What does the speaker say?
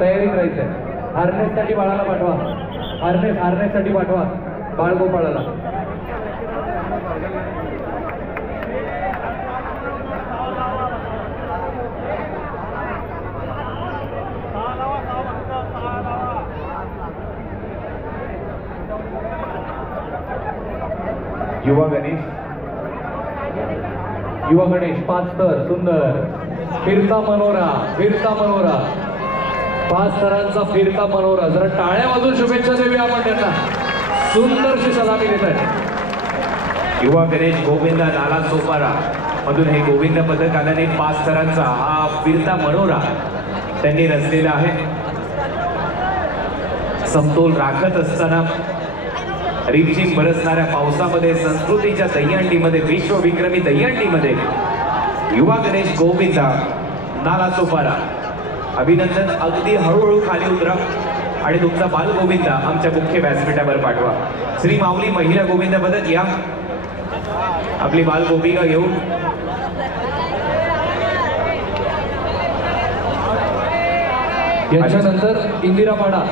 तयारीत राहायचंय। हार्नेससाठी बाळाला पाठवा, हार्नेससाठी पाठवा बाळगोपाळाला। युवा गणेश 5 स्तर सुंदर फिरता मनोरा 5 स्तरांचा फिरता मनोरा। जरा टाळ्या वाजून शुभेच्छा देऊया आपण त्यांना, सुंदरशी सलामी देत आहे। युवा गणेश गोविंदा नाला सोपारा मधून हे गोविंद पदक आल्याने 5 स्तरांचा हा फिरता मनोरा त्यांनी रचलेला आहे। समतोल राखत असताना रिमझिम बरसणाऱ्या पावसामध्ये संस्कृतीच्या दहीहंडीमध्ये, विश्वविक्रमी दहीहंडीमध्ये युवा गणेश गोविंदा नाला सोपारा अभिनंदन। अगदी हळूहळू खाली उतरा आणि तुमचा बाल गोविंदा आमच्या मुख्य व्यासपीठावर पाठवा। श्री माऊली महिला गोविंद पदक या, आपली बाल गोपिका घेऊन याच्यानंतर इंदिरा पाडा